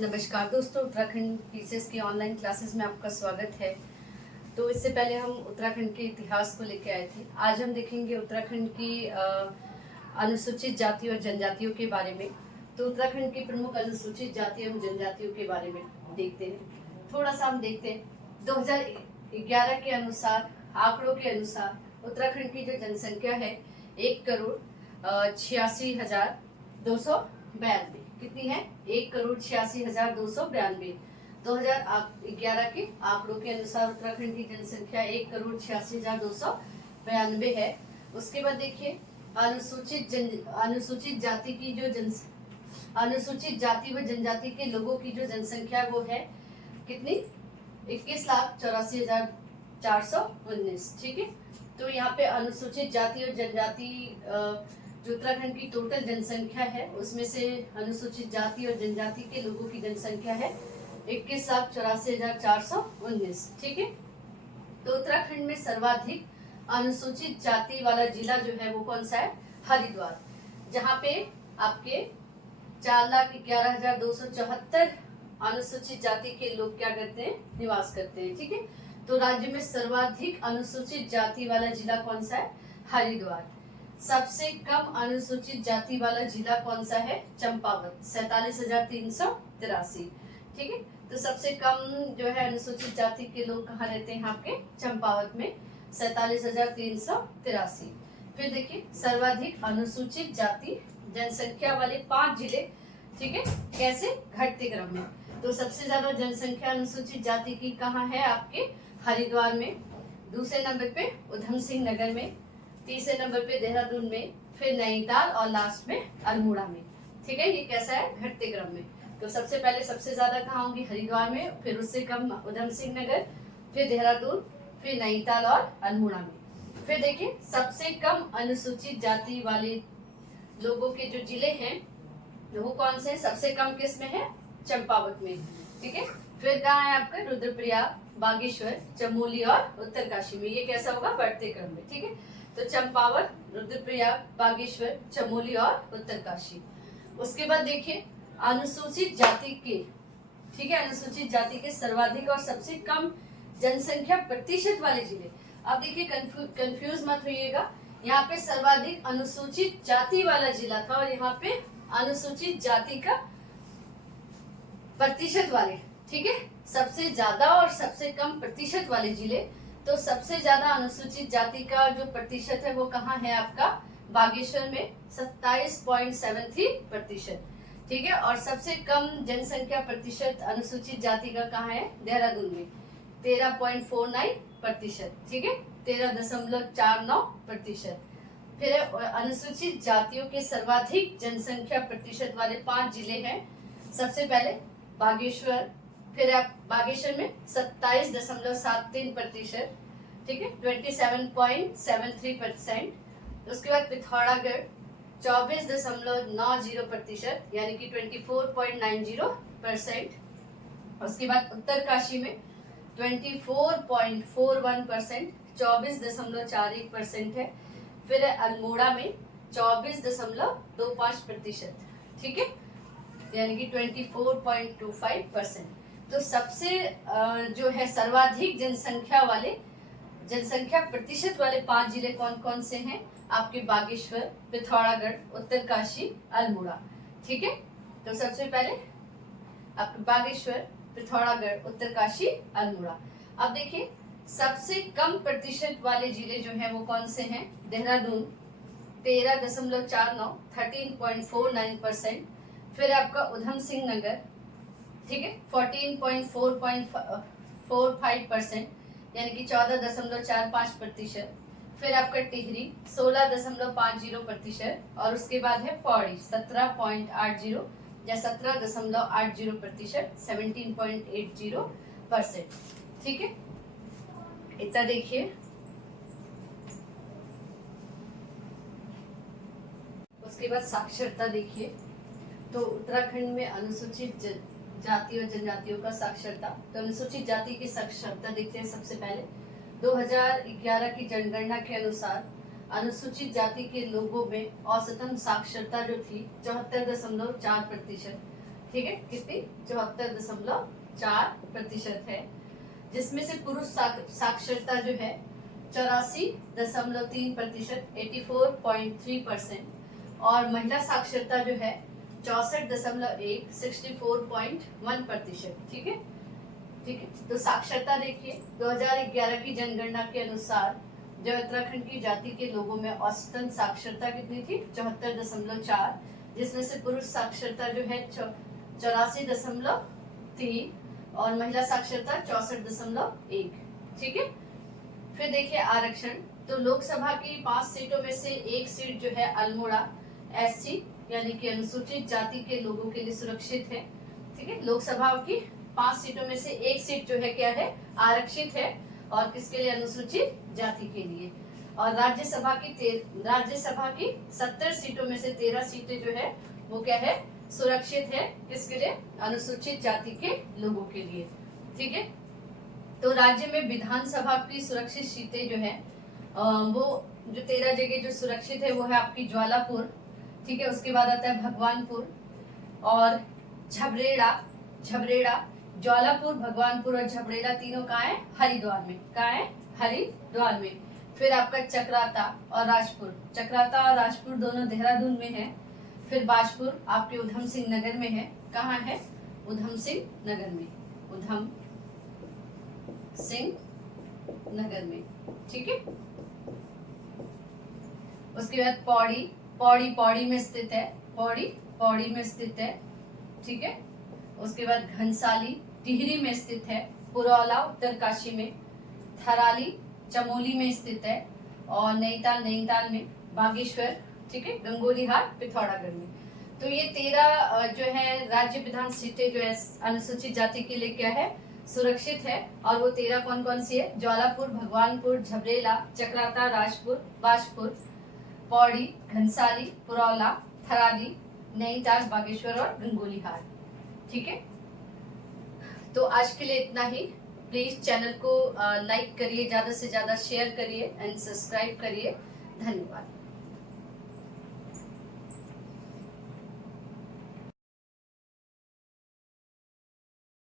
नमस्कार दोस्तों, उत्तराखंड पीसीएस की ऑनलाइन क्लासेस में आपका स्वागत है। तो इससे पहले हम उत्तराखंड के इतिहास को लेकर आए थे। आज हम देखेंगे उत्तराखंड की अनुसूचित जाति और जनजातियों के बारे में। तो उत्तराखंड की प्रमुख अनुसूचित जाति एवं जनजातियों के बारे में देखते हैं। थोड़ा सा हम देखते हैं। 2011 के अनुसार, आंकड़ों के अनुसार उत्तराखंड की जो जनसंख्या है 1,86,292। कितनी है? 1,86,292। 2011 के आंकड़ों के अनुसार उत्तराखंड की जनसंख्या 1,86,292 है। उसके बाद देखिए अनुसूचित जाति की जो अनुसूचित जाति व जनजाति के लोगों की जो जनसंख्या वो है कितनी? 21,84,419। ठीक है। तो यहाँ पे अनुसूचित जाति और जनजाति जो उत्तराखंड की टोटल जनसंख्या है उसमें से अनुसूचित जाति और जनजाति के लोगों की जनसंख्या है 21,84,419। ठीक है। तो उत्तराखंड में सर्वाधिक अनुसूचित जाति वाला जिला जो है वो कौन सा है? हरिद्वार, जहाँ पे आपके 4,11,274 अनुसूचित जाति के लोग क्या करते हैं? निवास करते हैं। ठीक है। तो राज्य में सर्वाधिक अनुसूचित जाति वाला जिला कौन सा है? हरिद्वार। सबसे कम अनुसूचित जाति वाला जिला कौन सा है? चंपावत, 47,383। ठीक है। तो सबसे कम जो है अनुसूचित जाति के लोग कहाँ रहते हैं? आपके चंपावत में, 47,383। फिर देखिए सर्वाधिक अनुसूचित जाति जनसंख्या वाले 5 जिले। ठीक है। कैसे? घटते क्रम में। तो सबसे ज्यादा जनसंख्या अनुसूचित जाति की कहाँ है? आपके हरिद्वार में। दूसरे नंबर पे उधम सिंह नगर में, तीसरे नंबर पे देहरादून में, फिर नैनीताल और लास्ट में अल्मोड़ा में। ठीक है। ये कैसा है? घटते क्रम में। तो सबसे पहले सबसे ज्यादा कहाँ होंगी? हरिद्वार में, फिर उससे कम उधम सिंह नगर, फिर देहरादून, फिर नैनीताल और अल्मोड़ा में। फिर देखिए सबसे कम अनुसूचित जाति वाले लोगों के जो जिले हैं वो कौन से? सबसे कम किस में है? चंपावत में। ठीक है। फिर कहाँ है आपका? रुद्रप्रयाग, बागेश्वर, चमोली और उत्तरकाशी में। ये कैसा होगा? बढ़ते क्रम में। ठीक है। तो चंपावत, रुद्रप्रयाग, बागेश्वर, चमोली और उत्तरकाशी। उसके बाद देखिए अनुसूचित जाति के, ठीक है, अनुसूचित जाति के सर्वाधिक और सबसे कम जनसंख्या प्रतिशत वाले जिले। अब देखिए कंफ्यूज मत होइएगा, यहाँ पे सर्वाधिक अनुसूचित जाति वाला जिला था और यहाँ पे अनुसूचित जाति का प्रतिशत वाले। ठीक है। सबसे ज्यादा और सबसे कम प्रतिशत वाले जिले। तो सबसे ज्यादा अनुसूचित जाति का जो प्रतिशत है वो कहाँ है? आपका बागेश्वर में, 27.73%। ठीक है। और सबसे कम जनसंख्या प्रतिशत अनुसूचित जाति का कहाँ है? देहरादून में, 13.49%। ठीक है, 13.49%। फिर अनुसूचित जातियों के सर्वाधिक जनसंख्या प्रतिशत वाले 5 जिले हैं। सबसे पहले बागेश्वर, फिर आप बागेश्वर में 27.73%। ठीक है, 27.73%। उसके बाद पिथौरागढ़ 24.90%, यानी कि 24.90%। उसके बाद उत्तरकाशी में 24.41%, 24.41% है। फिर अल्मोड़ा में 24.25%। ठीक है, यानी कि 24.25%। तो सबसे जो है सर्वाधिक जनसंख्या प्रतिशत वाले 5 जिले कौन कौन से हैं? आपके बागेश्वर, पिथौरागढ़, उत्तरकाशी, अल्मोड़ा। ठीक है। तो सबसे पहले आपके बागेश्वर, पिथौरागढ़, उत्तरकाशी, अल्मोड़ा। अब देखिए सबसे कम प्रतिशत वाले जिले जो हैं वो कौन से हैं? देहरादून 13.49, 13.49%। फिर आपका उधम सिंह नगर, ठीक है, 14.45%, यानी कि 14.45%। फिर आपका टिहरी 16.50%। और उसके बाद है पौड़ी 17.80 या 17.80%, 17.80%। ठीक है। इतना देखिए। उसके बाद साक्षरता देखिए। तो उत्तराखंड में अनुसूचित जाति और जनजातियों का साक्षरता। तो अनुसूचित जाति की साक्षरता देखते हैं। सबसे पहले 2011 की जनगणना के अनुसार अनुसूचित जाति के लोगों में औसतन साक्षरता जो थी 74.4%। ठीक है, कितनी 74.4% है, जिसमें से पुरुष साक्षरता जो है 84.3%, 84.3%, और महिला साक्षरता जो है 64.1, 64.1%। ठीक है, ठीक है। तो साक्षरता देखिए, 2011 की जनगणना के अनुसार जो उत्तराखंड की जाति के लोगों में औसतन साक्षरता कितनी थी? 74.4, जिसमें से पुरुष साक्षरता जो है 84.3 और महिला साक्षरता 64.1। ठीक है। फिर देखिए आरक्षण, तो लोकसभा की 5 सीटों में से एक सीट जो है अल्मोड़ा SC यानी कि अनुसूचित जाति के लोगों के लिए सुरक्षित है। ठीक है, लोकसभा की 5 सीटों में से एक सीट जो है क्या है? आरक्षित है, और किसके लिए? अनुसूचित जाति के लिए। और राज्यसभा की 70 सीटों में से 13 सीटें जो है वो क्या है? सुरक्षित है, किसके लिए? अनुसूचित जाति के लोगों के लिए। ठीक है, तो राज्य में विधानसभा की सुरक्षित सीटें जो है वो जो 13 जगह जो सुरक्षित है वो है आपकी ज्वालापुर, ठीक है, उसके बाद आता है भगवानपुर और झबरेड़ा। ज्वालापुर, भगवानपुर और झबरेड़ा तीनों कहाँ है? हरिद्वार में। कहाँ है? हरिद्वार में। फिर आपका चक्राता और राजपुर दोनों देहरादून में है। फिर बाजपुर आपके उधम सिंह नगर में है। कहाँ है? उधम सिंह नगर में, उधम सिंह नगर में। ठीक है, उसके बाद पौड़ी में स्थित है, पौड़ी में स्थित है। ठीक है, उसके बाद घनसाली टिहरी में स्थित है, पुरौला उत्तरकाशी में, थराली चमोली में स्थित है, और नैनीताल में, बागेश्वर, ठीक है, गंगोलीहाट पिथौरागढ़ में। तो ये 13 जो है राज्य विधान सीटें जो है अनुसूचित जाति के लिए क्या है? सुरक्षित है। और वो 13 कौन कौन सी है? ज्वालापुर, भगवानपुर, झबरेला, चक्राता, राजपुर, बाजपुर, पौड़ी, घनसाली, पुरौला, थराली, नैनीताल, बागेश्वर और गंगोलीहाट। ठीक है, तो आज के लिए इतना ही। प्लीज चैनल को लाइक करिए, ज्यादा से ज्यादा शेयर करिए एंड सब्सक्राइब करिए। धन्यवाद।